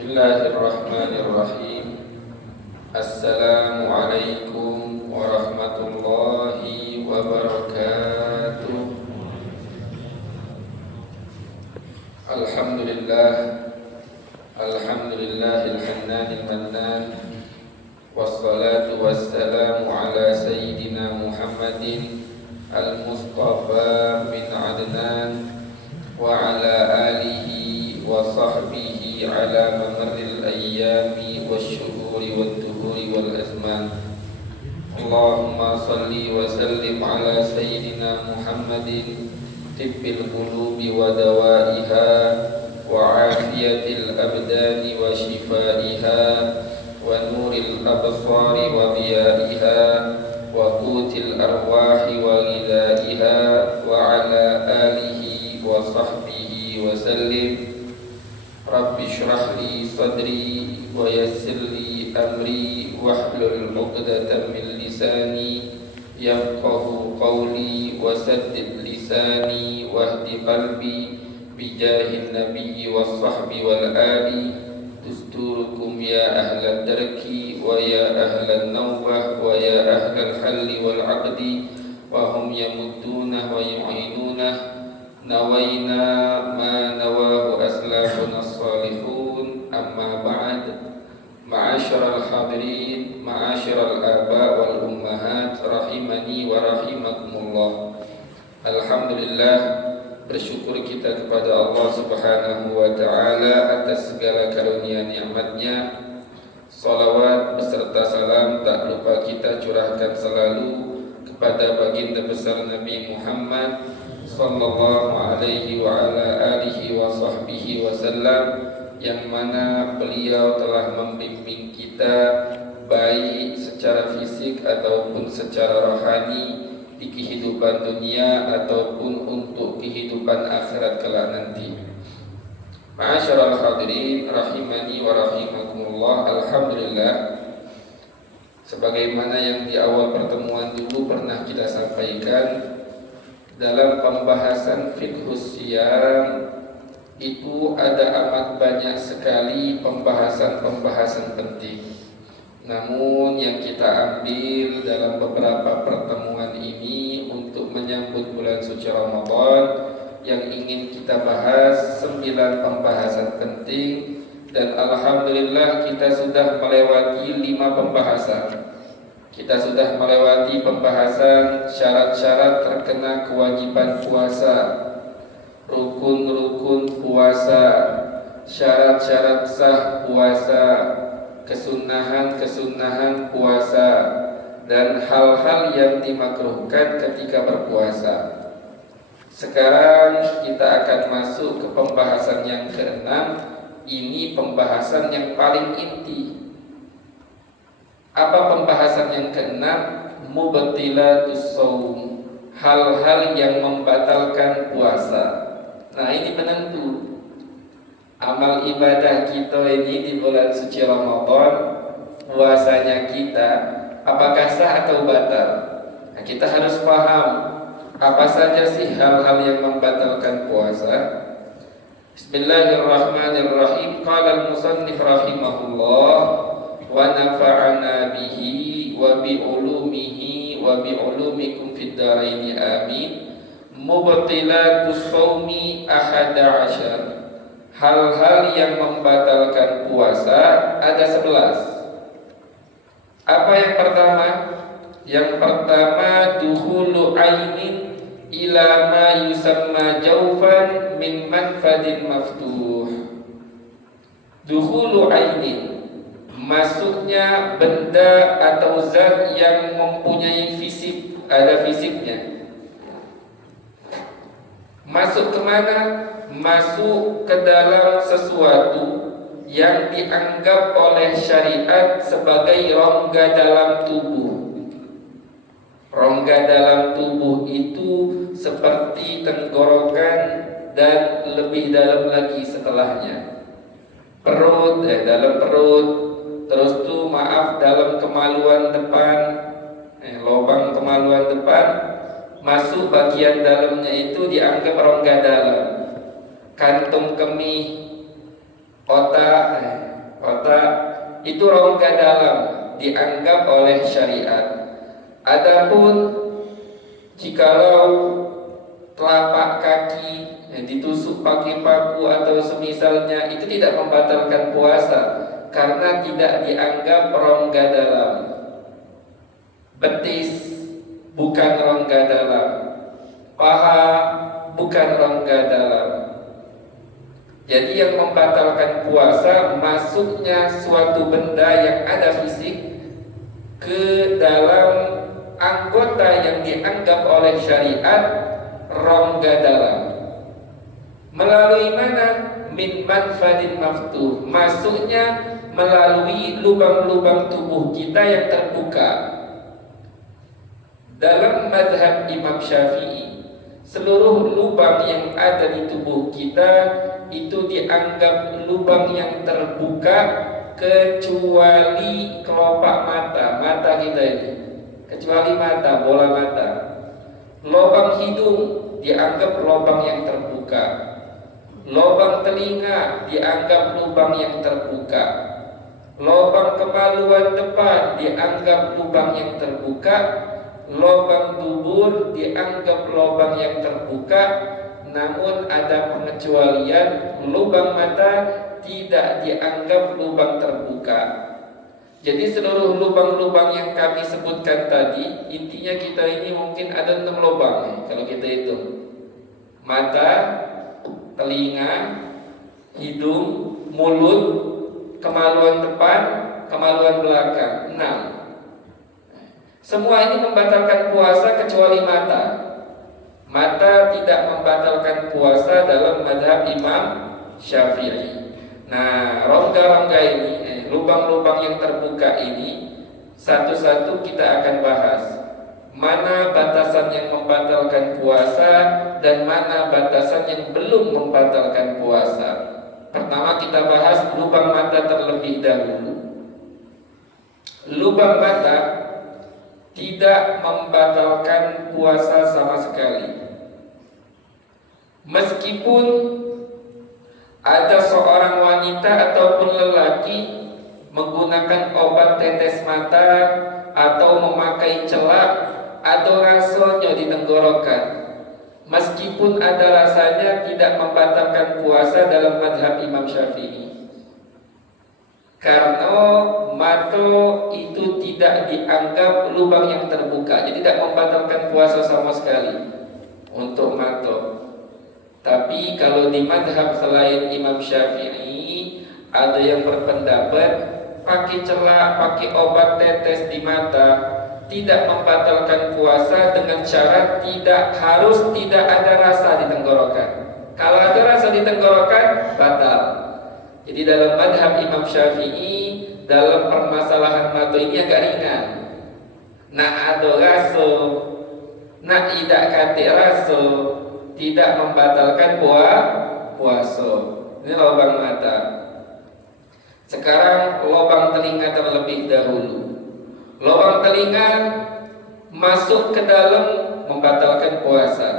Bismillahirrahmanirrahim. Assalamualaikum warahmatullahi wabarakatuh. Alhamdulillah, alhamdulillahil hannanil mannan, wassalatu wassalamu ala sayyidina Muhammadin al-mustafa min adnan wa ala alihi wa sahbihi ala mamarril ayyami wasyuhuri wadduhuri wal azman. Allahumma salli wa sallim ala sayyidina Muhammadin tibbil qulubi wa dawaiha wa afiyatil abdani wa shifaiha wa nuril absari wa diyaiha wa qutil arwahi wa ghidaiha wa ala alihi wa sahbihi wa sallim. Rabbi shrah li sadri wa yassir li amri wahlul 'uqdatam min lisani yafqahu qawli wa saddid lisani wahdi qalbi bijahin nabiyyi was sahbi wal ali. Dusturukum ya ahlat tarki wa ya ahlan nawbah wa ya ahlal halli wal 'aqdi wa hum yamudduna wa yu'inuna. Nawaina ma nawahu aslafuna as-salihun, amma ba'd. Ma'asyiral hadirin, ma'asyiral aba wal ummahat, rahimani wa rahimakumullah. Alhamdulillah, bersyukur kita kepada Allah Subhanahu wa ta'ala atas segala karunia nikmatnya. Salawat beserta salam tak lupa kita curahkan selalu kepada baginda besar Nabi Muhammad sallallahu alaihi wa ala alihi wa sahbihi wasallam, yang mana beliau telah membimbing kita baik secara fisik ataupun secara rohani di kehidupan dunia ataupun untuk kehidupan akhirat kelak nanti. Ma'asyiral hadirin rahimani wa rahimakumullah. Alhamdulillah, sebagaimana yang di awal pertemuan dulu pernah kita sampaikan, dalam pembahasan fiqhus siyam itu ada amat banyak sekali pembahasan-pembahasan penting. Namun yang kita ambil dalam beberapa pertemuan ini untuk menyambut bulan suci Ramadan, yang ingin kita bahas 9 pembahasan penting, dan alhamdulillah kita sudah melewati 5 pembahasan. Kita sudah melewati pembahasan syarat-syarat terkena kewajiban puasa, rukun-rukun puasa, syarat-syarat sah puasa, kesunahan-kesunahan puasa, dan hal-hal yang dimakruhkan ketika berpuasa. Sekarang kita akan masuk ke pembahasan yang ke-6. Ini pembahasan yang paling inti. Apa pembahasan yang ke-6? Mubtilatus shaum, hal-hal yang membatalkan puasa. Nah, ini penentu amal ibadah kita ini di bulan suci Ramadan, puasanya kita apakah sah atau batal. Nah, kita harus paham apa saja sih hal-hal yang membatalkan puasa. Bismillahirrahmanirrahim. Qala al-musannif rahimahullah wa nafa'ana bihi wa bi ulumihi wa bi ulumikum fid dharaini amin. Mubtilatus shaumi 11. Hal-hal yang membatalkan puasa ada 11. Apa yang pertama? Yang pertama, dukhulu ainin ila ma yusamma jawfan min manfadin maftuh. Dukhulu ainin, masuknya benda atau zat yang mempunyai fisik, ada fisiknya. Masuk ke mana? Masuk ke dalam sesuatu yang dianggap oleh syariat sebagai rongga dalam tubuh. Rongga dalam tubuh itu seperti tenggorokan dan lebih dalam lagi setelahnya. Perut, dalam perut. Terus tuh dalam kemaluan depan, lubang kemaluan depan, masuk bagian dalamnya itu dianggap rongga dalam. Kantung kemih, otak, otak itu rongga dalam dianggap oleh syariat. Adapun jikalau telapak kaki ditusuk pakai paku atau semisalnya, itu tidak membatalkan puasa karena tidak dianggap rongga dalam. Betis bukan rongga dalam, paha bukan rongga dalam. Jadi yang membatalkan puasa masuknya suatu benda yang ada fisik ke dalam anggota yang dianggap oleh syariat rongga dalam. Melalui mana? Min manfadin maftuh. Masuknya melalui lubang-lubang tubuh kita yang terbuka. Dalam mazhab Imam Syafi'i, seluruh lubang yang ada di tubuh kita itu dianggap lubang yang terbuka kecuali kelopak mata kita ini. Kecuali mata, bola mata. Lubang hidung dianggap lubang yang terbuka. Lubang telinga dianggap lubang yang terbuka. Lubang kemaluan depan dianggap lubang yang terbuka. Lubang dubur dianggap lubang yang terbuka. Namun ada pengecualian, lubang mata tidak dianggap lubang terbuka. Jadi seluruh lubang-lubang yang kami sebutkan tadi, intinya kita ini mungkin ada 6 lubang nih, kalau kita hitung. Mata, telinga, hidung, mulut, kemaluan depan, kemaluan belakang, 6. Semua ini membatalkan puasa kecuali mata. Mata tidak membatalkan puasa dalam mazhab Imam Syafi'i. Nah, rongga-rongga ini, lubang-lubang yang terbuka ini, satu-satu kita akan bahas. Mana batasan yang membatalkan puasa dan mana batasan yang belum membatalkan puasa. Pertama kita bahas lubang mata terlebih dahulu. Lubang mata tidak membatalkan puasa sama sekali. Meskipun ada seorang wanita ataupun lelaki menggunakan obat tetes mata atau memakai celak atau rasanya di tenggorokan, meskipun ada rasanya tidak membatalkan puasa dalam mazhab Imam Syafi'i. Karena mata itu tidak dianggap lubang yang terbuka, jadi tidak membatalkan puasa sama sekali untuk mata. Tapi kalau di mazhab selain Imam Syafi'i, ada yang berpendapat pakai celak, pakai obat tetes di mata tidak membatalkan puasa dengan syarat tidak ada rasa di tenggorokan. Kalau ada rasa di tenggorokan, batal. Jadi dalam mazhab Imam Syafi'i, dalam permasalahan mata ini agak ringan. Nak ada rasa, nak tidak kate rasa, tidak membatalkan puasa. Ini lubang mata. Sekarang lubang telinga terlebih dahulu. Lubang telinga masuk ke dalam membatalkan puasa.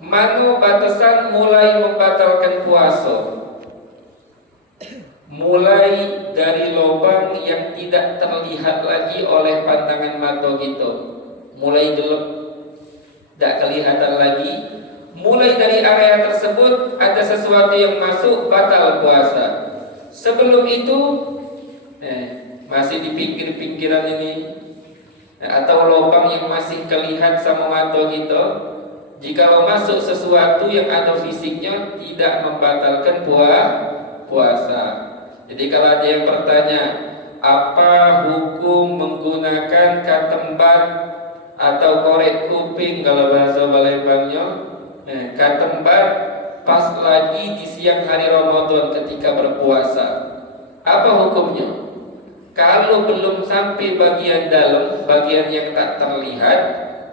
Mana batasan mulai membatalkan puasa? Mulai dari lubang yang tidak terlihat lagi oleh pandangan mata kita. Mulai gelap, tidak kelihatan lagi. Mulai dari area tersebut ada sesuatu yang masuk, batal puasa. Sebelum itu masih di pinggir-pinggiran ini, atau lubang yang masih kelihatan sama mata kita, jikalau masuk sesuatu yang ada fisiknya tidak membatalkan puasa. Jadi kalau ada yang bertanya, apa hukum menggunakan katembat atau korek kuping kalau bahasa Palembangnya? Katembat pas lagi di siang hari Ramadan ketika berpuasa. Apa hukumnya? Kalau belum sampai bagian dalam, bagian yang tak terlihat,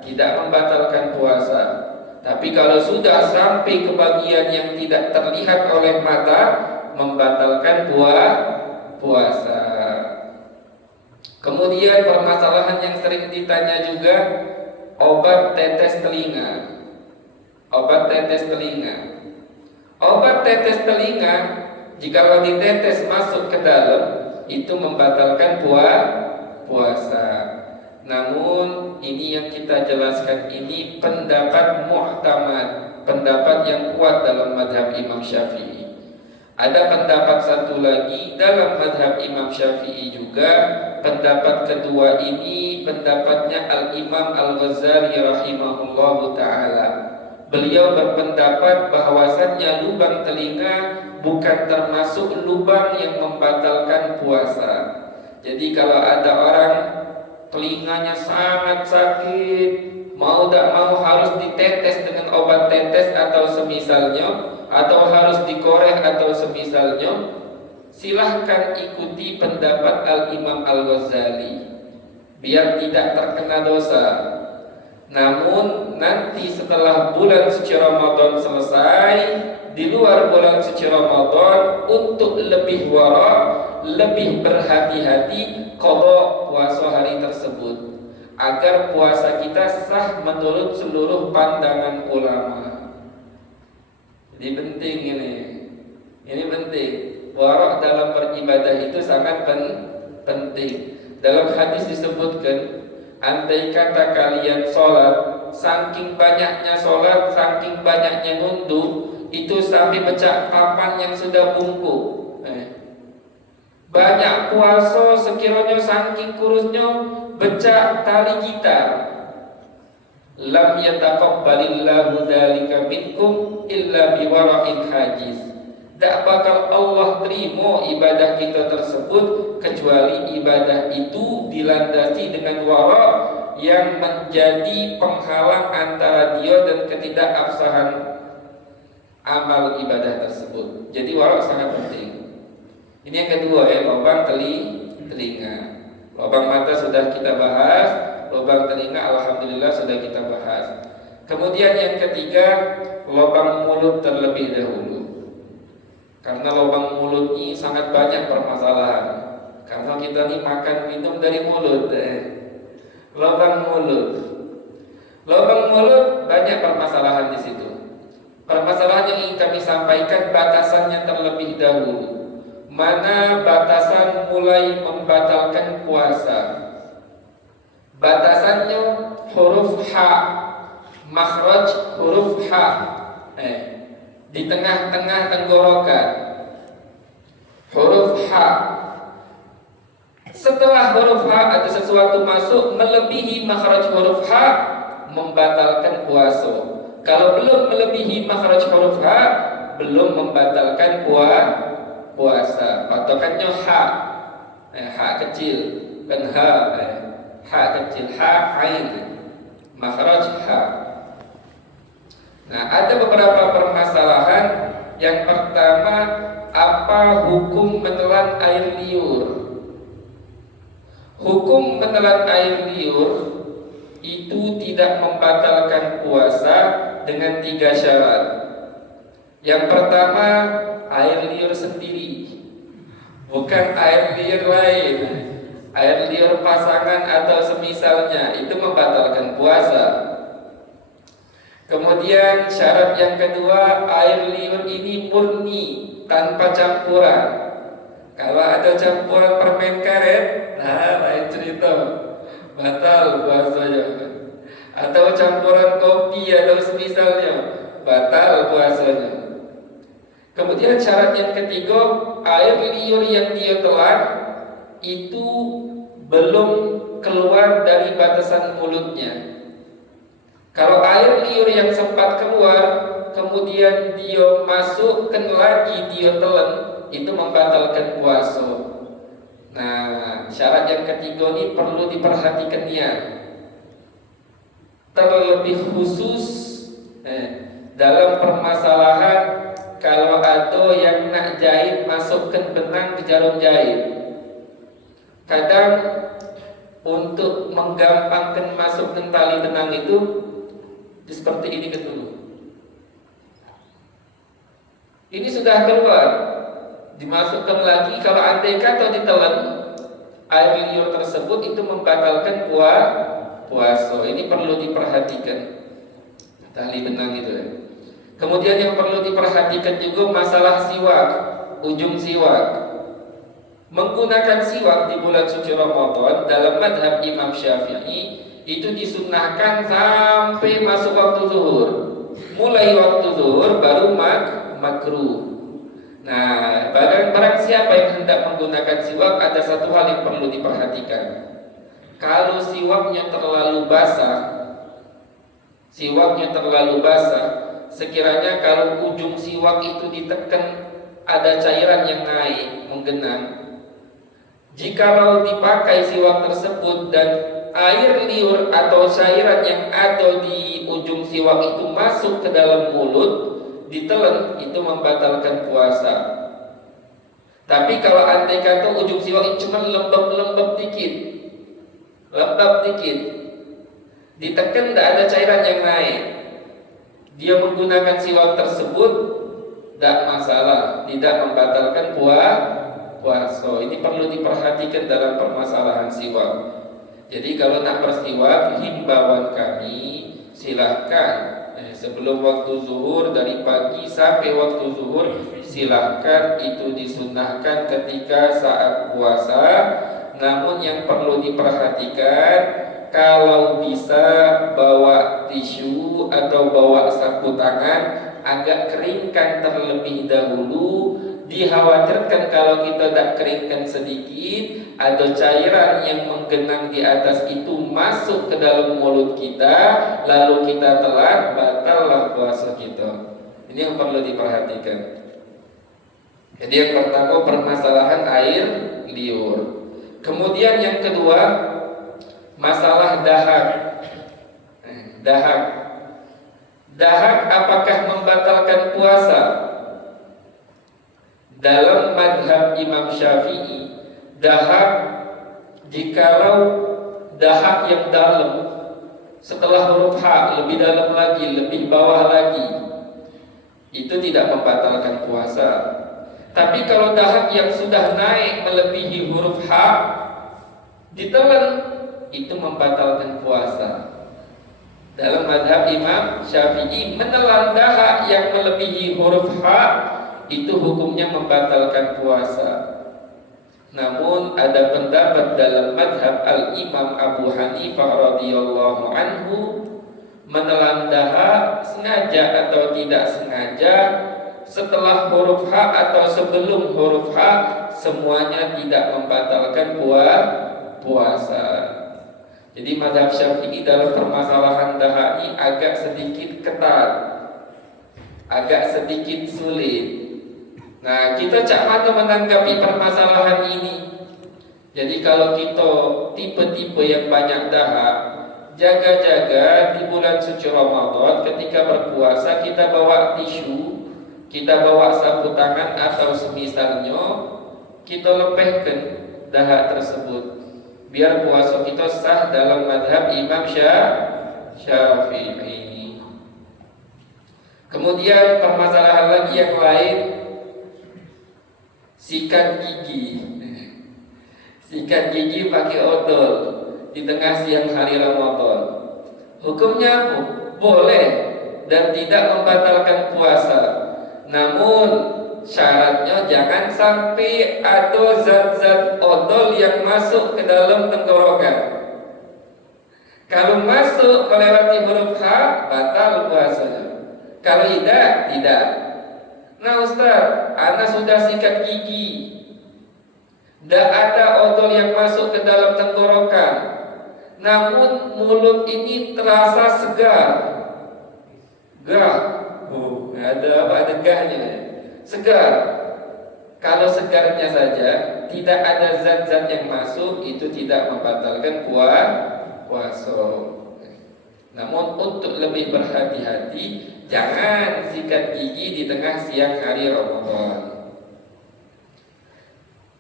tidak membatalkan puasa. Tapi kalau sudah sampai ke bagian yang tidak terlihat oleh mata, membatalkan puasa. Kemudian permasalahan yang sering ditanya juga, obat tetes telinga. Obat tetes telinga. Obat tetes telinga Jikalau ditetes masuk ke dalam, itu membatalkan puasa. Namun ini yang kita jelaskan ini pendapat mu'tamad, pendapat yang kuat dalam madhab Imam Syafi'i. Ada pendapat satu lagi dalam madhab Imam Syafi'i juga. Pendapat kedua ini pendapatnya Al-Imam Al-Ghazali rahimahullahu ta'ala. Beliau berpendapat bahwasannya lubang telinga bukan termasuk lubang yang membatalkan puasa. Jadi kalau ada orang telinganya sangat sakit, mau tak mau harus ditetes dengan obat tetes atau semisalnya, atau harus dikorek atau semisalnya, silahkan ikuti pendapat Al-Imam Al-Ghazali biar tidak terkena dosa. Namun nanti setelah bulan suci Ramadan selesai, di luar bulan suci Ramadan, untuk lebih wara', lebih berhati-hati qada puasa hari tersebut, agar puasa kita sah menurut seluruh pandangan ulama. Jadi penting ini penting. Wara' dalam beribadah itu sangat penting. Dalam hadis disebutkan, andai kata kalian sholat, saking banyaknya sholat, saking banyaknya nunduk, itu sampai pecah papan yang sudah bungkuk. Banyak puasa sekiranya saking kurusnya becak tali gitar. Lam yataqabbalillahu dzalika minkum illa biwara'in hajiz. Tak bakal Allah terima ibadah kita tersebut kecuali ibadah itu dilandasi dengan wara' yang menjadi penghalang antara dia dan ketidakabsahan amal ibadah tersebut. Jadi wara' sangat penting. Ini yang kedua lubang telinga. Lubang mata sudah kita bahas, lubang telinga alhamdulillah sudah kita bahas. Kemudian yang ketiga, lubang mulut terlebih dahulu. Karena lubang mulut ini sangat banyak permasalahan. Karena kita ini makan minum dari mulut. Lubang mulut banyak permasalahan di situ. Permasalahan yang ingin kami sampaikan batasannya terlebih dahulu. Mana batasan mulai membatalkan puasa? Batasannya huruf H, makhraj huruf H, di tengah-tengah tenggorokan, huruf H. Setelah huruf H ada sesuatu masuk melebihi makhraj huruf H, membatalkan puasa. Kalau belum melebihi makhraj huruf H, belum membatalkan puasa. Patokannya H, H kecil, bukan H, H kecil, H ain, makhraj H. Nah, ada beberapa permasalahan. Yang pertama, apa hukum menelan air liur? Hukum menelan air liur itu tidak membatalkan puasa dengan 3 syarat. Yang pertama, air liur sendiri, bukan air liur lain. Air liur pasangan atau semisalnya itu membatalkan puasa. Kemudian syarat yang kedua, air liur ini murni tanpa campuran. Kalau ada campuran permen karet, nah lain cerita, batal puasanya. Atau campuran kopi atau semisalnya, batal puasanya. Kemudian syarat yang ketiga, air liur yang dia telan itu belum keluar dari batasan mulutnya. Kalau air liur yang sempat keluar kemudian dia masukkan lagi, dia telan, itu membatalkan puasa. Nah, syarat yang ketiga ini perlu diperhatikan ya. Terlebih khusus dalam permasalahan kalau ada yang nak jahit masukkan benang ke jarum jahit. Kadang untuk menggampangkan masukkan tali benang itu seperti ini dulu. Ini sudah keluar, dimasukkan lagi. Kalau andai kata ditelan, air liur tersebut itu membatalkan puasa. Ini perlu diperhatikan, tali benang itu. Kemudian yang perlu diperhatikan juga masalah siwak. ujung siwak. Menggunakan siwak di bulan suci Ramadan dalam madhab Imam Syafi'i itu disunnahkan sampai masuk waktu zuhur. Mulai waktu zuhur baru makruh. Nah, barang siapa yang hendak menggunakan siwak, ada satu hal yang perlu diperhatikan. Kalau siwaknya terlalu basah, sekiranya kalau ujung siwak itu ditekan ada cairan yang naik menggenang, jikalau dipakai siwak tersebut dan air liur atau cairan yang ada di ujung siwak itu masuk ke dalam mulut, ditelan, itu membatalkan puasa. Tapi kalau andai kata ujung siwak itu cuma lembab dikit, ditekan tidak ada cairan yang naik, dia menggunakan siwak tersebut, tidak masalah, tidak membatalkan puasa. Ini perlu diperhatikan dalam permasalahan siwak. Jadi kalau nak bersiwak, himbauan kami silahkan sebelum waktu zuhur, dari pagi sampai waktu zuhur, silahkan, itu disunnahkan ketika saat puasa. Namun yang perlu diperhatikan, kalau bisa bawa tisu atau bawa sapu tangan, agak keringkan terlebih dahulu. Dikhawatirkan kalau kita tak keringkan sedikit, ada cairan yang menggenang di atas itu masuk ke dalam mulut kita, lalu kita telan, batallah puasa kita. Ini yang perlu diperhatikan. Jadi yang pertama permasalahan air liur. Kemudian yang kedua, masalah dahak. Dahak apakah membatalkan puasa? Dalam madhab Imam Syafi'i, dahak, jikalau dahak yang dalam setelah huruf H, lebih dalam lagi, lebih bawah lagi, itu tidak membatalkan puasa. Tapi kalau dahak yang sudah naik melebihi huruf H, ditelan, itu membatalkan puasa. Dalam madhab Imam Syafi'i, menelan dahak yang melebihi huruf H itu hukumnya membatalkan puasa. Namun ada pendapat dalam madhab Al-Imam Abu Hanifah radhiyallahu anhu, menelan dahak sengaja atau tidak sengaja, setelah huruf H atau sebelum huruf H, semuanya tidak membatalkan puasa. Jadi madhab Syafi'i dalam permasalahan dahak ini agak sedikit ketat, agak sedikit sulit. Nah, kita cak mana menanggapi permasalahan ini? Jadi kalau kita tipe-tipe yang banyak dahak, jaga-jaga di bulan suci Ramadan ketika berpuasa, kita bawa tisu, kita bawa sapu tangan atau semisalnya, kita lepehkan dahak tersebut, biar puasa kita sah dalam madhab Imam Syafi'i. Kemudian permasalahan lagi yang lain, sikat gigi pakai odol di tengah siang hari Ramadan. Hukumnya apa? Boleh dan tidak membatalkan puasa. Namun syaratnya jangan sampai ada zat-zat odol yang masuk ke dalam tenggorokan. Kalau masuk melewati huruf H, batal puasanya. Kalau tidak. Nah Ustaz, ana sudah sikat gigi, tidak ada odol yang masuk ke dalam tenggorokan, namun mulut ini terasa segar. Ada gahnya, segar. Kalau segarnya saja, tidak ada zat-zat yang masuk, itu tidak membatalkan puasa. Namun untuk lebih berhati-hati, jangan sikat gigi di tengah siang hari Ramadan.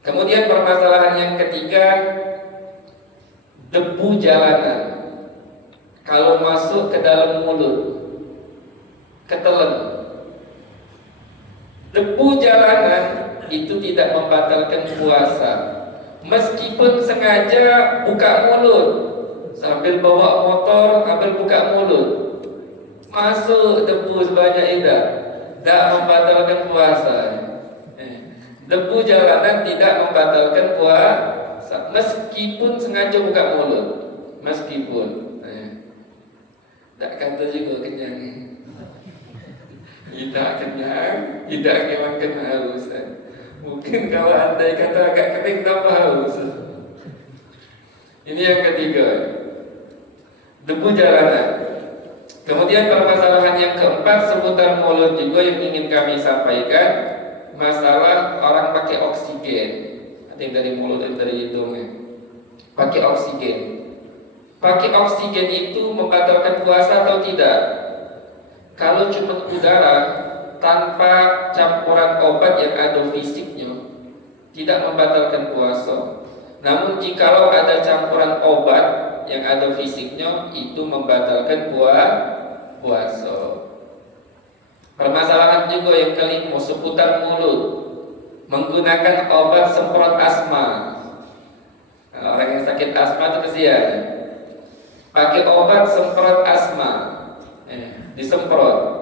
Kemudian permasalahan yang ketiga, debu jalanan. Kalau masuk ke dalam mulut, ketelan. Debu jalanan itu tidak membatalkan puasa, meskipun sengaja buka mulut, sambil bawa motor, sambil buka mulut, masuk debu sebanyak itu, tidak membatalkan puasa. Debu jalanan tidak membatalkan puasa meskipun sengaja buka mulut. Meskipun tak kata juga kenyang. Tidak kenyang, tidak memang kena haus. Mungkin kalau andai kata agak kering tambah haus. Ini yang ketiga, debu jalanan. Kemudian permasalahan yang keempat seputar mulut juga yang ingin kami sampaikan, masalah orang pakai oksigen. Ada yang dari mulut, ada yang dari hidungnya. Pakai oksigen. Pakai oksigen itu membatalkan puasa atau tidak? Kalau cuma udara tanpa campuran obat yang ada fisiknya, tidak membatalkan puasa. Namun jikalau ada campuran obat yang ada fisiknya, itu membatalkan puasa. Permasalahan juga yang kelima seputar mulut, menggunakan obat semprot asma. Nah, orang yang sakit asma itu kesian, pakai obat semprot asma, disemprot.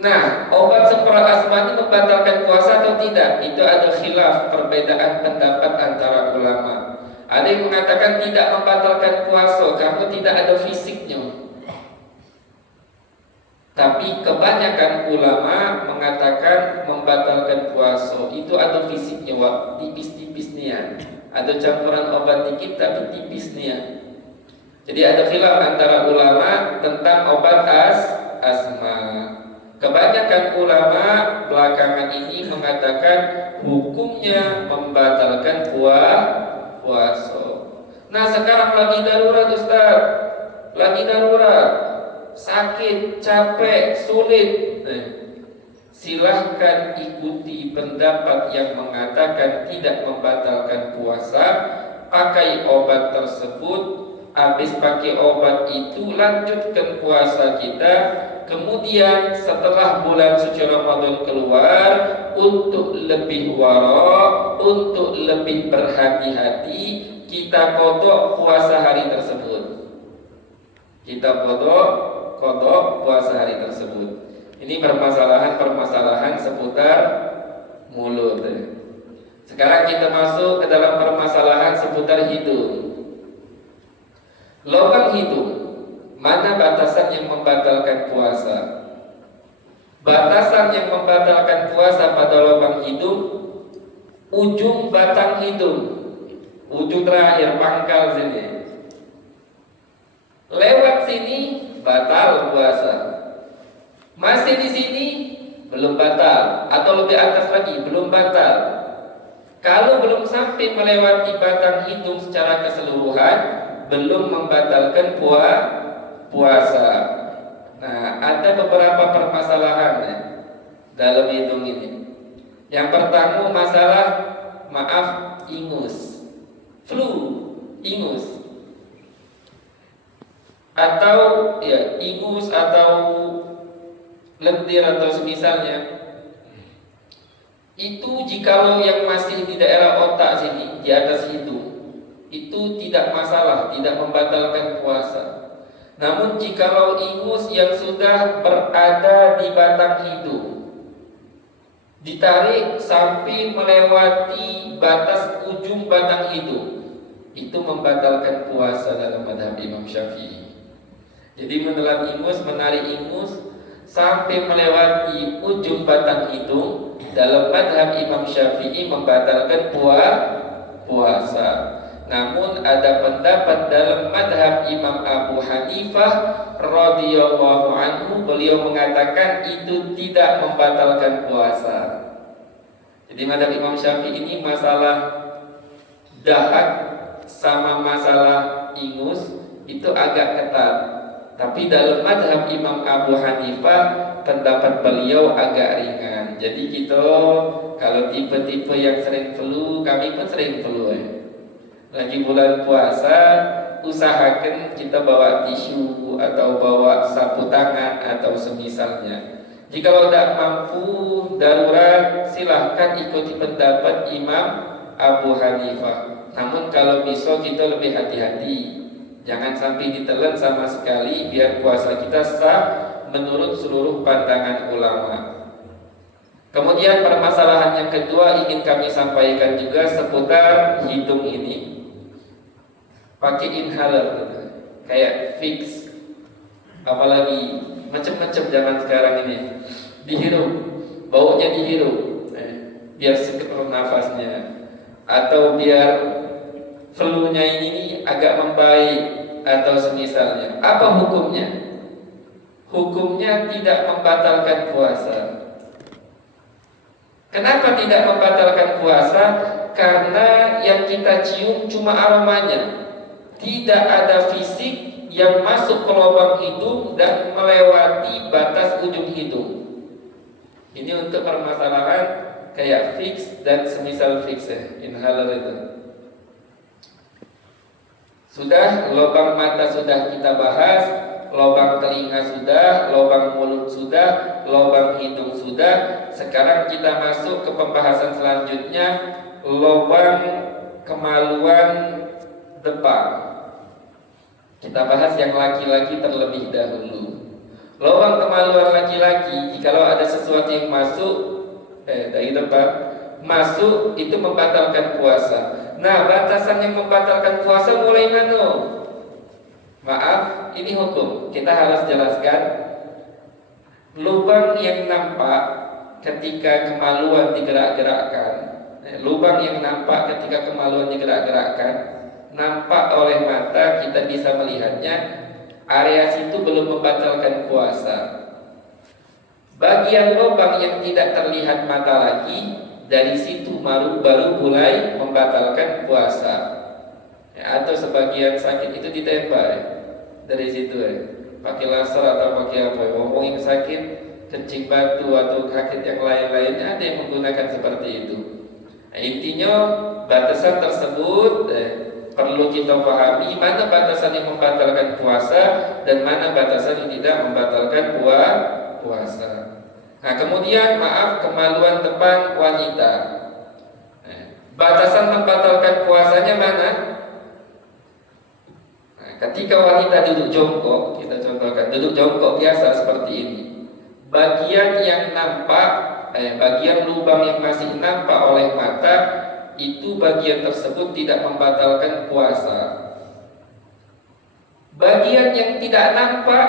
Nah, obat semprot asma ini membatalkan puasa atau tidak? Itu ada khilaf, perbedaan pendapat antara ulama. Ada yang mengatakan tidak membatalkan puasa karena tidak ada fisiknya. Tapi kebanyakan ulama mengatakan membatalkan puasa. Itu ada fisiknya, tipis-tipis nih. Ada campuran obat dikit tapi tipis nih. Jadi ada khilaf antara ulama tentang obat asma. Kebanyakan ulama belakangan ini mengatakan hukumnya membatalkan puasa. Nah sekarang lagi darurat Ustaz, lagi darurat, sakit, capek, sulit. Silahkan ikuti pendapat yang mengatakan tidak membatalkan puasa, pakai obat tersebut. Habis pakai obat itu lanjutkan puasa kita. Kemudian setelah bulan suci Ramadan keluar, untuk lebih wara, untuk lebih berhati-hati, kita kodok puasa hari tersebut. Kita kodok puasa hari tersebut. Ini permasalahan seputar mulut. Sekarang kita masuk ke dalam permasalahan seputar hidung. Lubang hidung, mana batasan yang membatalkan puasa? Batasan yang membatalkan puasa pada lubang hidung, ujung batang hidung, ujung terakhir pangkal sini. Lewat sini batal puasa. Masih di sini belum batal, atau lebih atas lagi belum batal. Kalau belum sampai melewati batang hidung secara keseluruhan, belum membatalkan puasa. Nah, ada beberapa permasalahan dalam hidung ini. Yang pertama masalah ingus, flu, ingus, atau ingus atau lendir atau semisalnya. Itu jikalau yang masih di daerah otak sini, di atas hidung, itu tidak masalah, tidak membatalkan puasa. Namun jikalau ingus yang sudah berada di batang hidung ditarik sampai melewati batas ujung batang hidung, itu membatalkan puasa dalam mazhab Imam Syafi'i. Jadi menelan ingus, menarik ingus sampai melewati ujung batang hidung, dalam mazhab Imam Syafi'i membatalkan puasa. Namun ada pendapat dalam madhab Imam Abu Hanifah radhiyallahu anhu, beliau mengatakan itu tidak membatalkan puasa. Jadi madhab Imam Syafi'i ini masalah dahak sama masalah ingus itu agak ketat. Tapi dalam madhab Imam Abu Hanifah pendapat beliau agak ringan. Jadi kita kalau tipe-tipe yang sering flu, kami pun sering flu lagi bulan puasa, usahakan kita bawa tisu atau bawa sapu tangan atau semisalnya. Jika tidak mampu darurat, silahkan ikuti pendapat Imam Abu Hanifah. Namun kalau bisa kita lebih hati-hati, jangan sampai ditelan sama sekali, biar puasa kita sah menurut seluruh pandangan ulama. Kemudian permasalahan yang kedua ingin kami sampaikan juga seputar hidung ini. Pakai inhaler kayak fix, apalagi macam-macam zaman sekarang ini. Dihirup, baunya dihirup, biar seger nafasnya, atau biar flu-nya ini agak membaik atau semisalnya. Apa hukumnya? Hukumnya tidak membatalkan puasa. Kenapa tidak membatalkan puasa? Karena yang kita cium cuma aromanya, tidak ada fisik yang masuk ke lubang hidung dan melewati batas ujung hidung. Ini untuk permasalahan kayak fix dan semisal fix inhaler itu. Sudah, lubang mata sudah kita bahas, lubang telinga sudah, lubang mulut sudah, lubang hidung sudah. Sekarang kita masuk ke pembahasan selanjutnya, lubang kemaluan depan. Kita bahas yang laki-laki terlebih dahulu. Lubang kemaluan laki-laki, jikalau ada sesuatu yang masuk dari depan, masuk itu membatalkan puasa. Nah, batasan yang membatalkan puasa mulai mana? Maaf, ini hukum. Kita harus jelaskan. Lubang yang nampak ketika kemaluan digerak-gerakkan, lubang yang nampak ketika kemaluan digerak-gerakkan, nampak oleh mata, kita bisa melihatnya, area situ belum membatalkan puasa. Bagian lubang yang tidak terlihat mata lagi, dari situ baru mulai membatalkan puasa. Atau sebagian sakit itu ditembak dari situ pakai laser atau pakai apa? Ngomongin sakit kencing batu atau sakit yang lain-lainnya, ada yang menggunakan seperti itu. Nah, intinya batasan tersebut perlu kita pahami, mana batasan yang membatalkan puasa dan mana batasan yang tidak membatalkan puasa. Nah, kemudian maaf, kemaluan depan wanita. Batasan membatalkan puasanya mana? Nah, ketika wanita duduk jongkok, kita contohkan duduk jongkok biasa seperti ini. Bagian yang nampak, bagian lubang yang masih nampak oleh mata, itu bagian tersebut tidak membatalkan puasa. Bagian yang tidak nampak,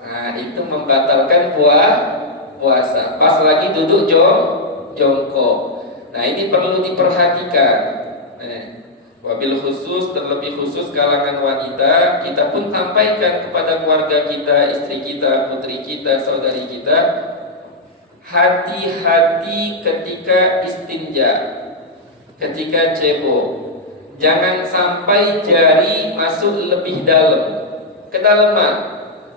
nah itu membatalkan puasa. Pas lagi duduk jongkok. Nah, ini perlu diperhatikan. Wabil khusus, terlebih khusus kalangan wanita, kita pun sampaikan kepada keluarga kita, istri kita, putri kita, saudari kita, hati-hati ketika istinja, ketika cebok. Jangan sampai jari masuk lebih dalam, kedalaman.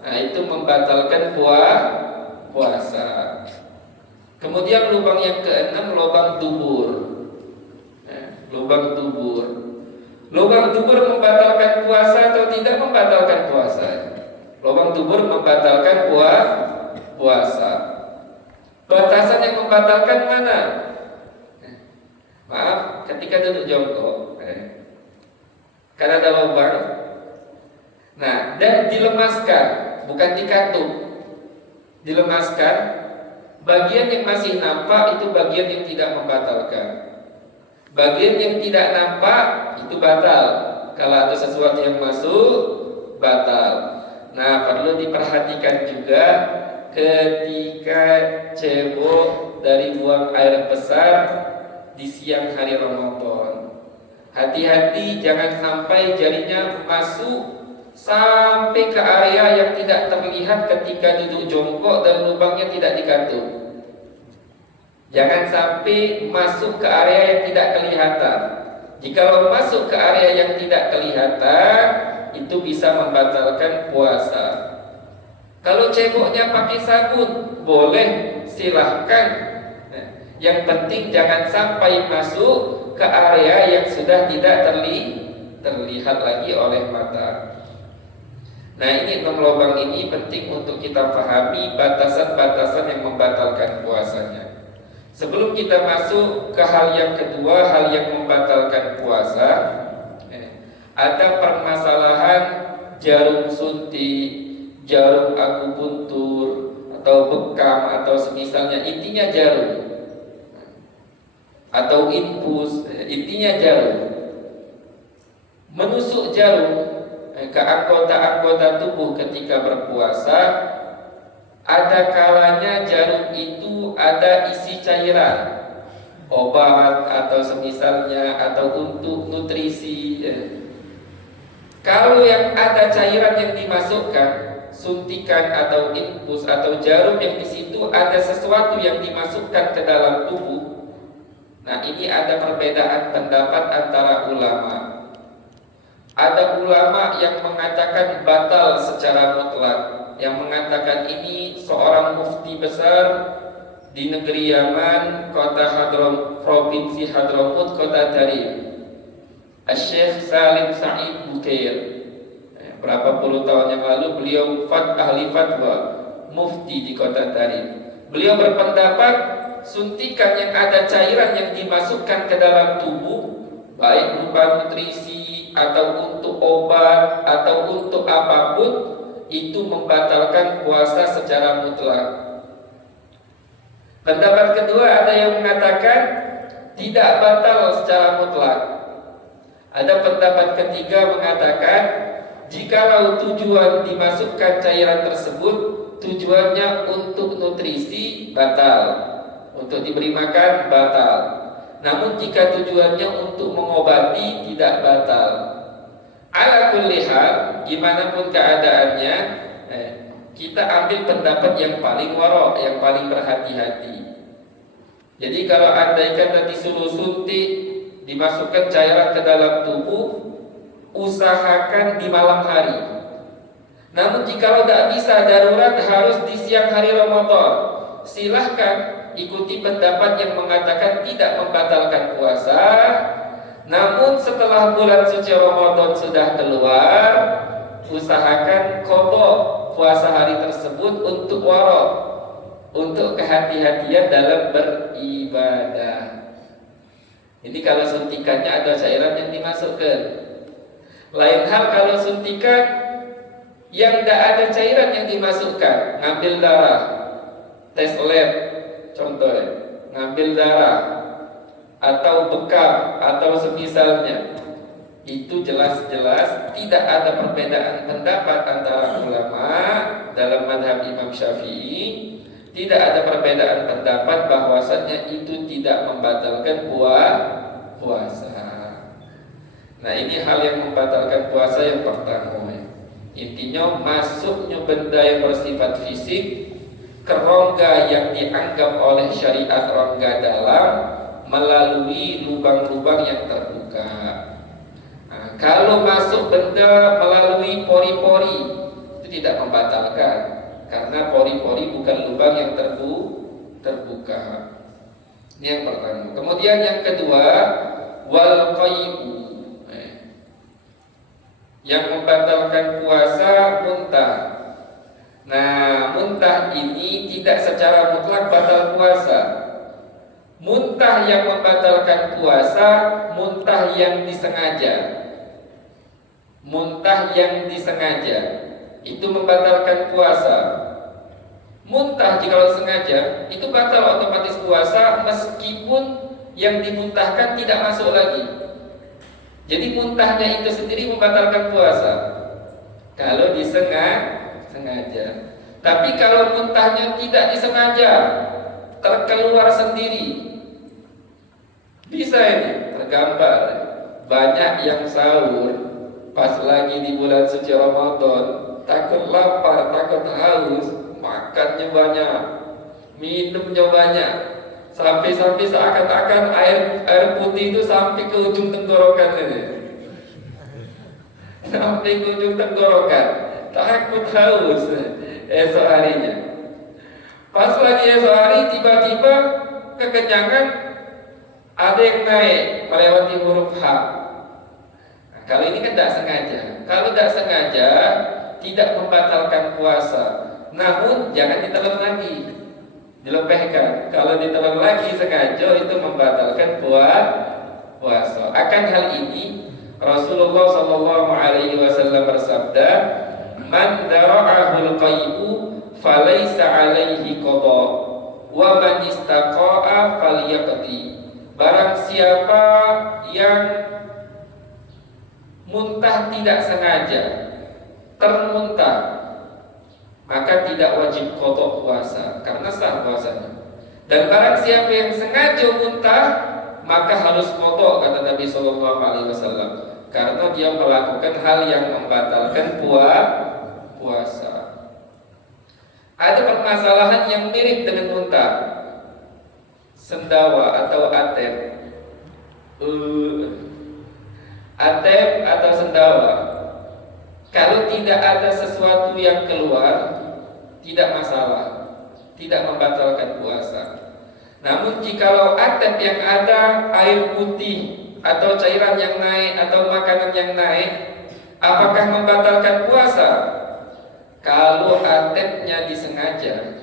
Nah, itu membatalkan puasa. Kemudian lubang yang keenam, lubang dubur. Lubang dubur. Lubang dubur membatalkan puasa atau tidak membatalkan puasa? Lubang dubur membatalkan puasa. Batasan yang membatalkan mana? Maaf, ketika duduk jongkok, karena ada lubang. Nah, dan dilemaskan, bukan dikatup. Dilemaskan. Bagian yang masih nampak itu bagian yang tidak membatalkan. Bagian yang tidak nampak itu batal. Kalau ada sesuatu yang masuk, batal. Nah, perlu diperhatikan juga ketika cebok dari buang air besar di siang hari Ramadan. Hati-hati jangan sampai jarinya masuk sampai ke area yang tidak terlihat ketika duduk jongkok dan lubangnya tidak dikatup. Jangan sampai masuk ke area yang tidak kelihatan. Jikalau masuk ke area yang tidak kelihatan, itu bisa membatalkan puasa. Kalau ceboknya pakai sabun, boleh, silahkan. Yang penting jangan sampai masuk ke area yang sudah tidak terlihat lagi oleh mata. Nah, ini 6 lubang ini penting untuk kita pahami batasan-batasan yang membatalkan puasanya. Sebelum kita masuk ke hal yang kedua, hal yang membatalkan puasa, ada permasalahan jarum suntik, jarum akupuntur, atau bekam atau semisalnya, intinya jarum, atau infus, intinya jarum, menusuk jarum ke anggota-anggota tubuh ketika berpuasa, ada kalanya jarum itu ada isi cairan, obat atau semisalnya, atau untuk nutrisi. Kalau yang ada cairan yang dimasukkan, suntikan atau infus atau jarum yang di situ ada sesuatu yang dimasukkan ke dalam tubuh, nah ini ada perbedaan pendapat antara ulama. Ada ulama yang mengatakan batal secara mutlak, yang mengatakan ini seorang mufti besar di negeri Yaman, kota provinsi Hadramut, kota Tarim, Syekh Salim Sa'id Bukair. Berapa puluh tahun yang lalu beliau ahli fatwa, mufti di kota Tarim. Beliau berpendapat suntikan yang ada cairan yang dimasukkan ke dalam tubuh, baik berupa nutrisi atau untuk obat atau untuk apapun, itu membatalkan puasa secara mutlak. Pendapat kedua, ada yang mengatakan tidak batal secara mutlak. Ada pendapat ketiga mengatakan jikalau tujuan dimasukkan cairan tersebut tujuannya untuk nutrisi, batal, untuk diberi makan, batal. Namun jika tujuannya untuk mengobati, tidak batal. Ala kulli hal, gimana pun keadaannya, kita ambil pendapat yang paling warok, yang paling berhati-hati. Jadi kalau andaikan tadi disuruh suntik, dimasukkan cairan ke dalam tubuh, usahakan di malam hari. Namun jikalau tidak bisa, darurat harus di siang hari Ramadan, silahkan ikuti pendapat yang mengatakan tidak membatalkan puasa. Namun setelah bulan suci Ramadan sudah keluar, usahakan qadha puasa hari tersebut untuk warok, untuk kehati-hatian dalam beribadah. Ini kalau suntikannya ada cairan yang dimasukkan. Lain hal kalau suntikan yang tidak ada cairan yang dimasukkan, ngambil darah, tes lab contohnya, ngambil darah atau bekam atau semisalnya, itu jelas-jelas tidak ada perbedaan pendapat antara ulama dalam mazhab Imam Syafi'i. Tidak ada perbedaan pendapat bahwasanya itu tidak membatalkan puasa. Nah, ini hal yang membatalkan puasa yang pertama. Intinya masuknya benda yang bersifat fisik ke rongga yang dianggap oleh syariat rongga dalam melalui lubang-lubang yang terbuka. Nah, kalau masuk benda melalui pori-pori, itu tidak membatalkan, karena pori-pori bukan lubang yang terbuka. Ini yang pertama. Kemudian yang kedua, wal qai'u, yang membatalkan puasa muntah. Nah, muntah ini tidak secara mutlak batal puasa. Muntah yang membatalkan puasa, muntah yang disengaja. Muntah yang disengaja itu membatalkan puasa. Muntah jika sengaja itu batal otomatis puasa, meskipun yang dimuntahkan tidak masuk lagi. Jadi muntahnya itu sendiri membatalkan puasa kalau disengaja. Tapi kalau muntahnya tidak disengaja, terkeluar sendiri, bisa ini tergambar. Banyak yang sahur pas lagi di bulan suci Ramadan, takut lapar, takut haus, makannya banyak, minumnya banyak, sampai seakan-akan air putih itu sampai ke ujung tenggorokan ini. Sampai ke ujung tenggorokan, takut haus esok harinya. Pas lagi esok hari tiba-tiba kekenyangan, ada yang naik melewati huruf H. Nah, kalau ini kan tidak sengaja. Kalau tidak sengaja tidak membatalkan puasa, namun jangan ditelan lagi, dilepehkan. Kalau ditelan lagi sengaja itu membatalkan puasa. Akan hal ini Rasulullah SAW bersabda, "Man dara'ahul qai'u falaisa alaihi qada wa man istaqa'a falyaqdi. Barang siapa yang muntah tidak sengaja, termuntah, maka tidak wajib qada puasa karena sah puasanya. Dan barang siapa yang sengaja muntah, maka harus qada, kata Nabi sallallahu alaihi wasallam, karena dia melakukan hal yang membatalkan puasa. Ada permasalahan yang mirip dengan muntah, sendawa atau atep. Atep atau sendawa, kalau tidak ada sesuatu yang keluar, tidak masalah, tidak membatalkan puasa. Namun jikalau atep yang ada air putih atau cairan yang naik atau makanan yang naik, apakah membatalkan puasa? Kalau atepnya disengaja,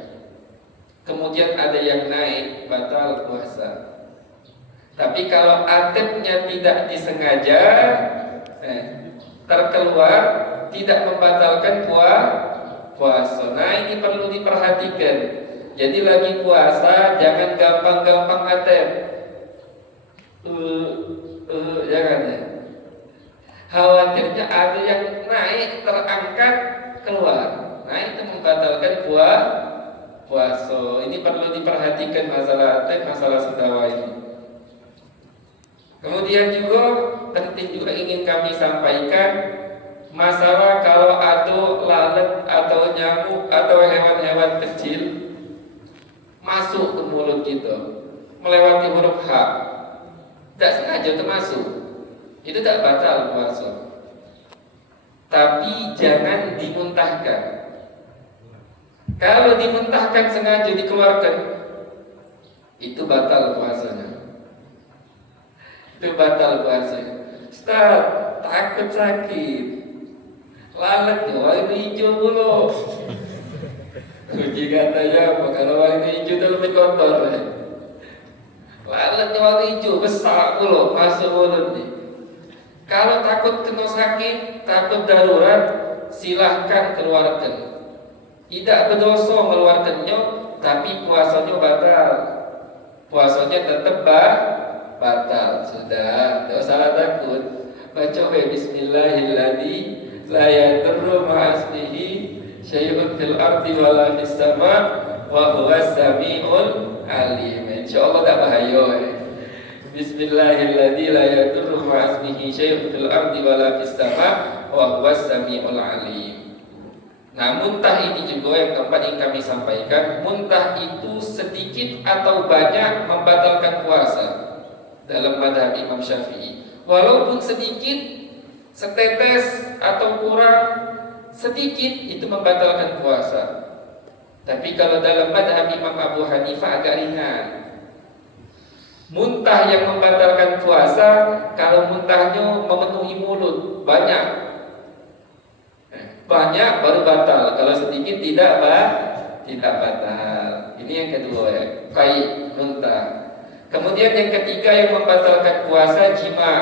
kemudian ada yang naik, batal puasa. Tapi kalau atepnya tidak disengaja, terkeluar, tidak membatalkan puasa. Nah, ini perlu diperhatikan. Jadi lagi puasa jangan gampang-gampang atep. Jangan ya. Khawatirnya ada yang naik, terangkat, keluar. Nah, itu membatalkan puasa. Ini perlu diperhatikan masalah atep, masalah sendawa ini. Kemudian juga penting juga ingin kami sampaikan masalah kalau ada lalat atau nyamuk atau hewan-hewan kecil masuk ke mulut kita melewati huruf H, tidak sengaja termasuk, itu tidak batal puasa. Tapi jangan dimuntahkan. Kalau dimuntahkan sengaja dikeluarkan, itu batal puasanya. Itu batal puasanya. Ustaz, takut sakit, lalat warna hijau dulu. Uji katanya apa? Kalau warna hijau itu lebih kotor ya. Lalatnya warna hijau besar dulu masuk mulut nih. Kalau takut kena sakit, takut darurat, silahkan keluarkan. Tidak berdosa mengeluarkannya, tapi puasanya batal. Puasanya tetap batal. Sudah, tidak usah takut. Baca Bismillahirrahmanirrahim. La yadurru ma'asmihi syai'un fil ardi wala fis sama wa huwas samiul alim. Insyaallah tak bahaya. Bismillahirrahmanirrahim. La yadurru ma'asmihi syai'un fil ardi wala fis sama wa huwas samiul alim. Nah, muntah ini juga yang keempat yang kami sampaikan. Muntah itu sedikit atau banyak membatalkan puasa dalam mazhab Imam Syafi'i. Walaupun sedikit, setetes atau kurang sedikit, itu membatalkan puasa. Tapi kalau dalam mazhab Imam Abu Hanifah agak ringan. Muntah yang membatalkan puasa kalau muntahnya memenuhi mulut banyak baru batal. Kalau sedikit tidak batal. Ini yang kedua ya, baik muntah. Kemudian yang ketiga yang membatalkan puasa, jima.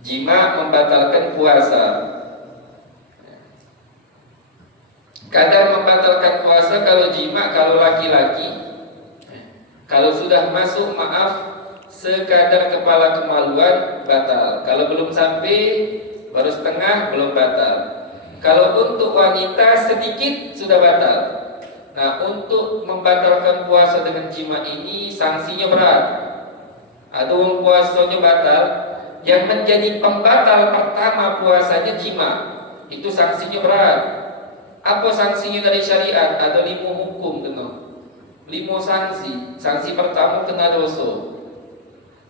Jima membatalkan puasa. Kadang membatalkan puasa kalau jima, kalau laki-laki. Kalau sudah masuk, sekadar kepala kemaluan, batal. Kalau belum sampai, baru setengah, belum batal. Kalau untuk wanita sedikit sudah batal. Nah, untuk membatalkan puasa dengan jima ini sanksinya berat. Ada orang puasanya batal, yang menjadi pembatal pertama puasanya jima, itu sanksinya berat. Apa sanksinya dari syariat? Ada 5 hukum kena. 5 sanksi. Sanksi pertama kena dosa.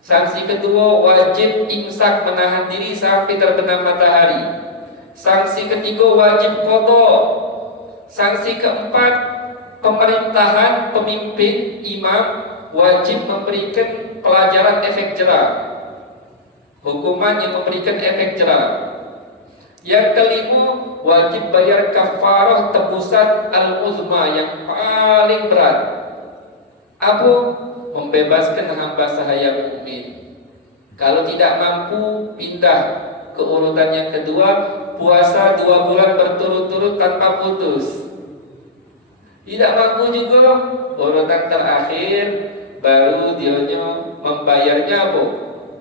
Sanksi kedua wajib imsak, menahan diri sampai terbenam matahari. Sanksi ketiga wajib qada. Sanksi keempat pemerintahan, pemimpin, imam wajib memberikan pelajaran efek jerah. Hukuman yang memberikan efek jerah. Yang kelima wajib bayar kafarah tebusan al-uzma yang paling berat. Apa? Membebaskan hamba sahaya mukmin. Kalau tidak mampu, pindah ke urutan yang kedua, puasa 2 bulan berturut-turut tanpa putus. Tidak mampu juga, urutan terakhir baru dionyo membayarnya apa?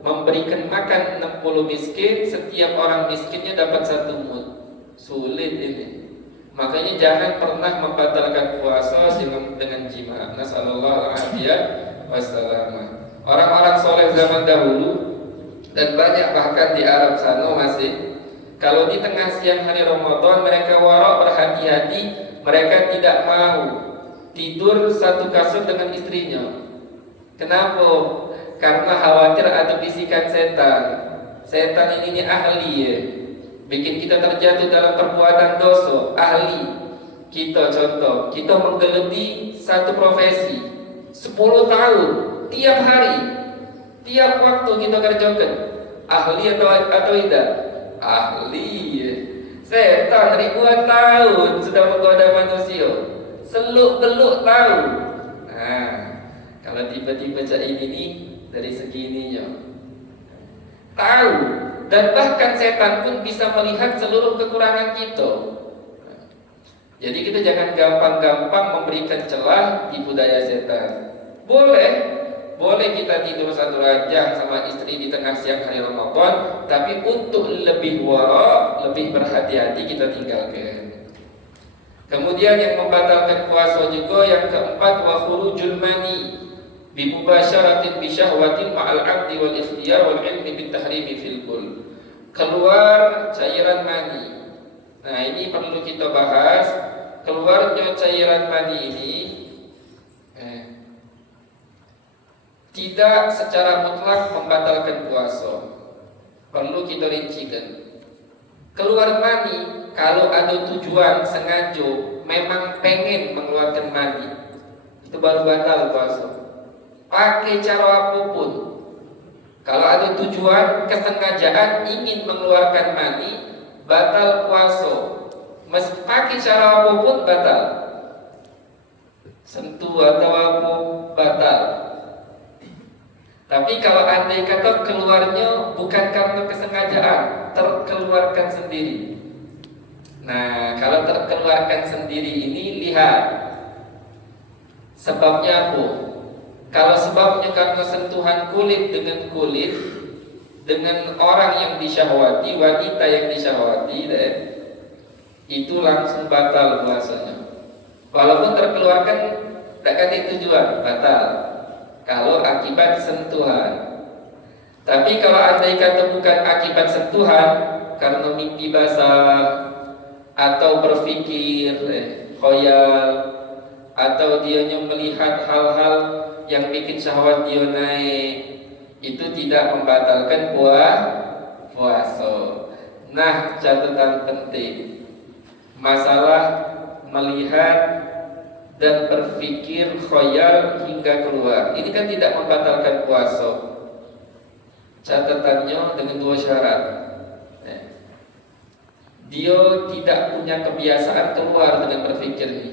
Memberikan makan 60 miskin, setiap orang miskinnya dapat 1 mud. Sulit ini. Makanya jangan pernah membatalkan puasa dengan jima. Nasallallahu alaihi wasallam. Orang-orang soleh zaman dahulu dan banyak bahkan di Arab sana masih, kalau di tengah siang hari Ramadan mereka warok berhati-hati, mereka tidak mau tidur satu kasur dengan istrinya. Kenapa? Karena khawatir ada bisikan setan. Setan ini ahli ya, bikin kita terjatuh dalam perbuatan dosa. Ahli. Kita contoh, kita menggeluti satu profesi 10 tahun, tiap hari, tiap waktu kita kerjakan. Ahli atau tidak? Ahli ya. Setan ribuan tahun sudah menggoda manusia, seluk-beluk tahu. Nah, kalau tiba-tiba cak ini nih dari segininya tahu, dan bahkan setan pun bisa melihat seluruh kekurangan kita. Jadi kita jangan gampang-gampang memberikan celah di budaya setan. Boleh kita tidur satu ranjang sama istri di tengah siang hari Ramadan, tapi untuk lebih wara, lebih berhati-hati kita tinggalkan. Kemudian yang membatalkan puasa juga yang keempat, wa khurujul mani bi mubasyaratin bi syahwatin ma'al 'abdi wal ikhtiyar wal ilmi bit tahrimi fil kul. Keluar cairan mani. Nah, ini perlu kita bahas. Keluarnya cairan mani ini tidak secara mutlak membatalkan puasa. Perlu kita rincikan. Keluar mani kalau ada tujuan sengaja, memang pengen mengeluarkan mani, itu baru batal puasa. Pakai cara apapun. Kalau ada tujuan kesengajaan ingin mengeluarkan mani, batal puasa. Meski pakai cara apapun batal. Sentuh atau apa batal. Tapi kalau andai kata keluarnya bukan karena kesengajaan, terkeluarkan sendiri. Nah, kalau terkeluarkan sendiri ini lihat sebabnya apa? Kalau sebabnya karena sentuhan kulit dengan kulit, dengan orang yang disyahwati, wanita yang disyahwati, itu langsung batal puasanya. Walaupun terkeluarkan tak kata tujuan, batal. Kalau akibat sentuhan. Tapi kalau andai kata bukan akibat sentuhan, karena mimpi basah atau berpikir khoyal, atau dia melihat hal-hal yang bikin syahwat dia naik, itu tidak membatalkan puasa. Nah, catatan penting, masalah melihat dan berpikir khoyal hingga keluar, ini kan tidak membatalkan puasa. Catatannya dengan 2 syarat. Dia tidak punya kebiasaan keluar dengan berpikir ini,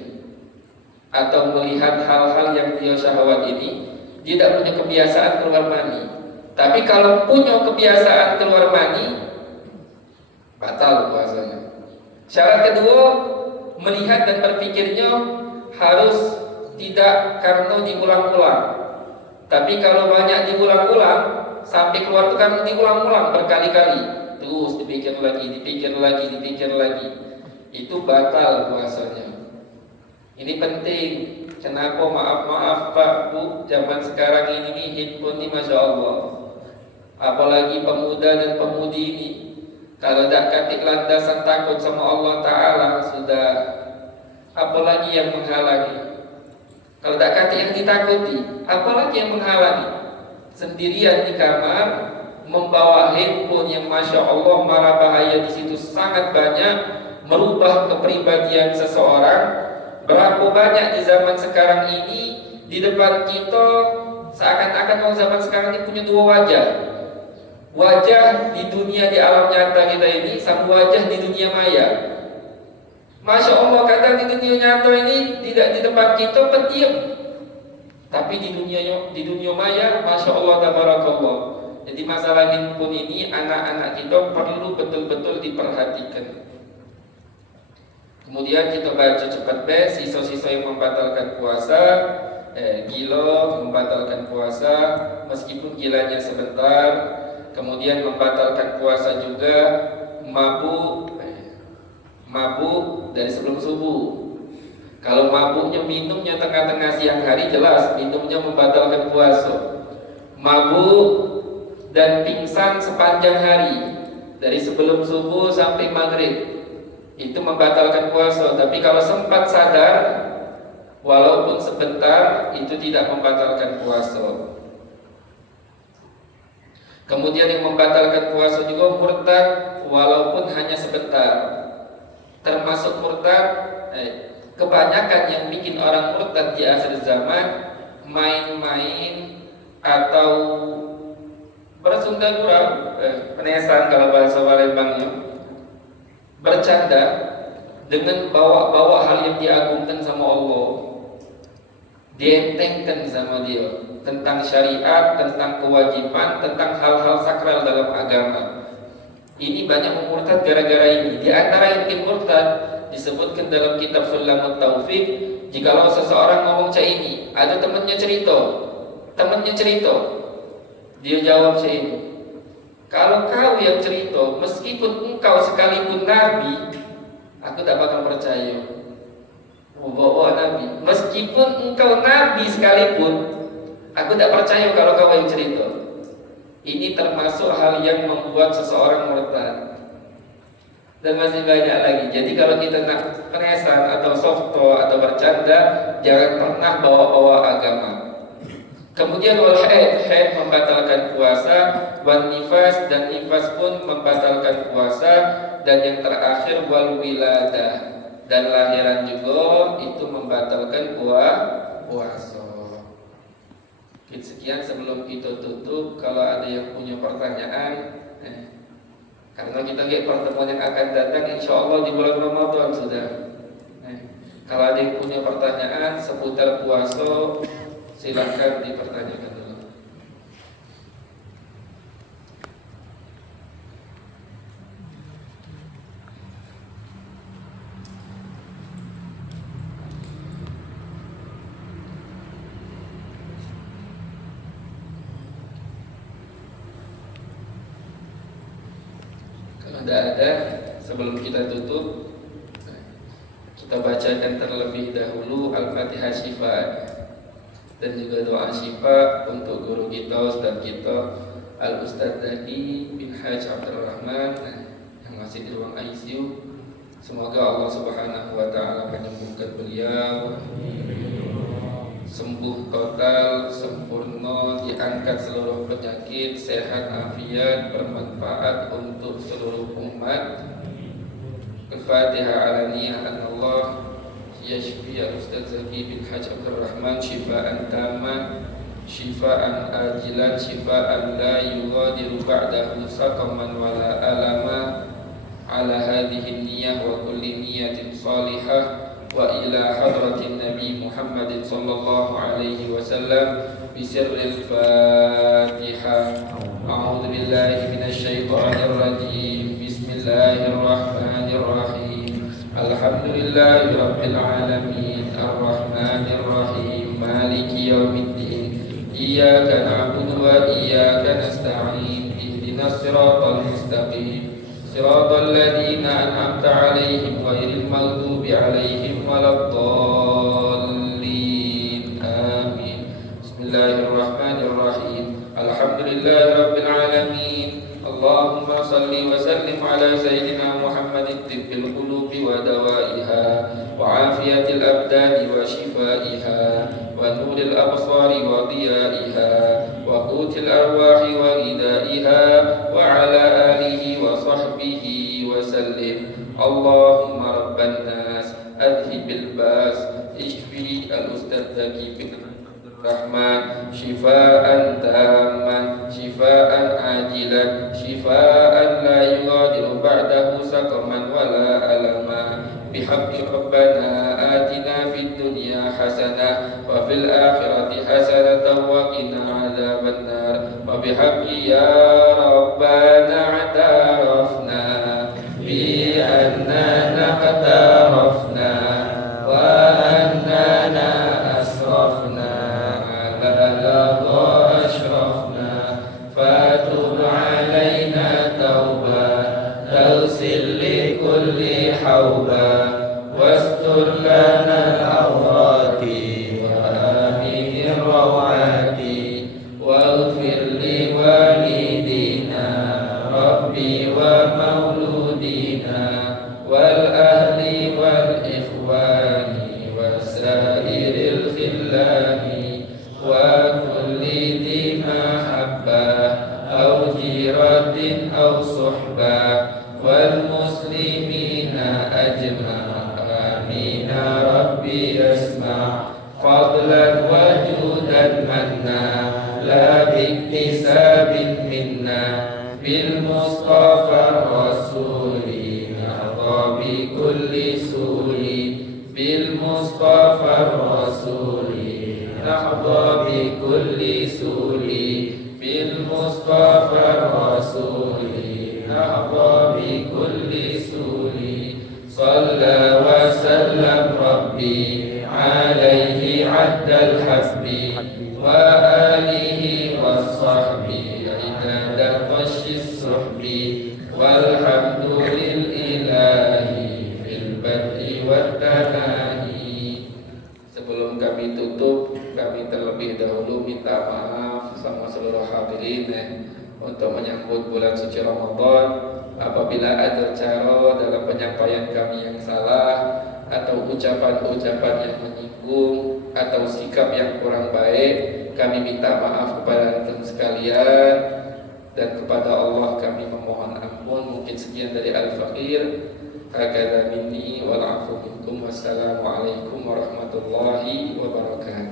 atau melihat hal-hal yang dia syahwat ini, dia tidak punya kebiasaan keluar mani. Tapi kalau punya kebiasaan keluar mani, batal puasanya. Syarat kedua, melihat dan berpikirnya harus tidak karena diulang-ulang. Tapi kalau banyak diulang-ulang, sampai keluar itu kan diulang-ulang berkali-kali, terus dipikir lagi, itu batal puasanya. Ini penting. Kenapa maaf Pak Bu, zaman sekarang ini nih handphone ini Masya Allah, apalagi pemuda dan pemudi ini, kalau tak katik landasan takut sama Allah Ta'ala, sudah apalagi yang menghalangi. Kalau tak kata yang ditakuti, apalagi yang menghalangi. Sendirian di kamar, membawa handphone yang Masya Allah mara bahaya di situ sangat banyak, merubah kepribadian seseorang. Berapa banyak di zaman sekarang ini, di depan kita seakan-akan orang zaman sekarang ini punya 2 wajah. Wajah di dunia, di alam nyata kita ini, sama wajah di dunia maya. Masya Allah, kadang di dunia nyata ini tidak di depan kita pendiam, tapi di dunia maya, Masya Allah, tabarakallah. Jadi masalah handphone ini anak-anak kita perlu betul-betul diperhatikan. Kemudian kita baca cepat sisa-sisa yang membatalkan puasa. Gila membatalkan puasa meskipun gilanya sebentar. Kemudian membatalkan puasa juga mabuk dari sebelum subuh. Kalau mabuknya minumnya tengah-tengah siang hari, jelas minumnya membatalkan puasa. Mabuk dan pingsan sepanjang hari dari sebelum subuh sampai maghrib, itu membatalkan puasa. Tapi kalau sempat sadar walaupun sebentar, itu tidak membatalkan puasa. Kemudian yang membatalkan puasa juga murtad walaupun hanya sebentar. Termasuk murtad, kebanyakan yang bikin orang murtad di akhir zaman main-main atau bersundagura, penesan kalau bahasa Palembangnya, bercanda dengan bawa-bawa hal yang diagungkan sama Allah, dientengkan sama dia tentang syariat, tentang kewajiban, tentang hal-hal sakral dalam agama. Ini banyak memurtad gara-gara ini. Di antara yang bikin murtad disebutkan dalam kitab Sulamut Taufik, jikalau seseorang ngomong cak ini, ada temannya cerita, dia jawab cak ini, kalau kau yang cerita, meskipun engkau sekalipun nabi, aku tak bakal percaya. Bawa nabi, meskipun engkau nabi sekalipun, aku tak percaya kalau kau yang cerita. Ini termasuk hal yang membuat seseorang murtad. Dan masih banyak lagi. Jadi kalau kita nak penesan atau softo atau bercanda, jangan pernah bawa-bawa agama. Kemudian wal haid membatalkan puasa, wan nifas, dan nifas pun membatalkan puasa, dan yang terakhir wal wiladah, dan lahiran juga itu membatalkan puasa. Sekian sebelum kita tutup, kalau ada yang punya pertanyaan, karena kita lihat pertemuan yang akan datang insya Allah di bulan Ramadan sudah. Kalau ada yang punya pertanyaan seputar puasa, silakan dipertanyakan dulu. Kalau tidak ada, sebelum kita tutup, kita bacakan terlebih dahulu Al-Fatihah Syifa dan juga doa syifa untuk guru kita, ustaz kita Al-Ustaz Dadi bin Haj Abdul Rahman yang masih di ruang ICU. Semoga Allah Subhanahu wa taala menyembuhkan beliau, sembuh total, sempurna, diangkat seluruh penyakit, sehat afiat, bermanfaat untuk seluruh umat. Al-Fatihah ala niyah Allah yashfi al-Ustaz Zaki bin Haj Abdul Rahman shifaan tamman, shifaan ajilan, shifaan la yughadiru ba'dahu saqaman wala alama, ala hadhihi niyah wa kulli niyatin salihah, wa ila hadratin Nabi Muhammadin sallallahu alaihi wasallam bisirril Fatihah. A'udzu billahi minasyaitonir rajim. Bismillahirrahmanirrahim. Alhamdulillahi rabbil alamin, arrahmanir rahim, maliki yaumiddin. Iyyaka na'budu wa iyyaka nasta'in. Ihdinas siratal mustaqim. Siratal ladzina an'amta 'alaihim ghairil maghdubi 'alaihim waladdallin. Amin. Bismillahirrahmanirrahim. Alhamdulillahi rabbil alamin. Allahumma salli wa sallim ala sayyidina Muhammadin tibbil qulubi wa dawaiha wa afiyatil abdani wa shifaiha wa nuril absari wa diyaiha wa qutil arwahi wa ghidaiha wa ala alihi wa sahbihi wa sallim. Allahumma rabban nas adhibil bas ishfi al-Ustaz Zaki bin Rahman shifaan tamman, shifaan ajilan, shifaan la yughadiru ba'dahu saqaman wala alama. Bihaqqi rabbana atina fid dunya hasanah wa fil akhirati hasanatan wa qina adzaban nar. Wa bihaqqi ya rabbana atarafna bi annana qatarafna إلهي وكل ذي محبة أو جيرة أو صحبة والمسلمين أجمع آمين ربي اسمع فضلا وجودا منا لا باكتساب منا بالمصطفى الرسول نرضى بكل سوء بالمصطفى الرسول نرضى بكل سوء بالمصطفى الرسول نرضى بكل سوء صلى وسلم ربي عليه عد الحسب وآله والصحب عدد طش الصحب والحمد لله في البدء والتناهي. Sebelum kami tutup, kami terlebih dahulu minta maaf sama seluruh hadirin untuk menyambut bulan suci Ramadan. Apabila ada cara dalam penyampaian kami yang salah atau ucapan-ucapan yang menyinggung atau sikap yang kurang baik, kami minta maaf kepada antum sekalian dan kepada Allah kami memohon ampun. Mungkin sekian dari Al-Faqir. Hakadha minni wal afu minkum. Wassalamualaikum warahmatullahi wabarakatuh.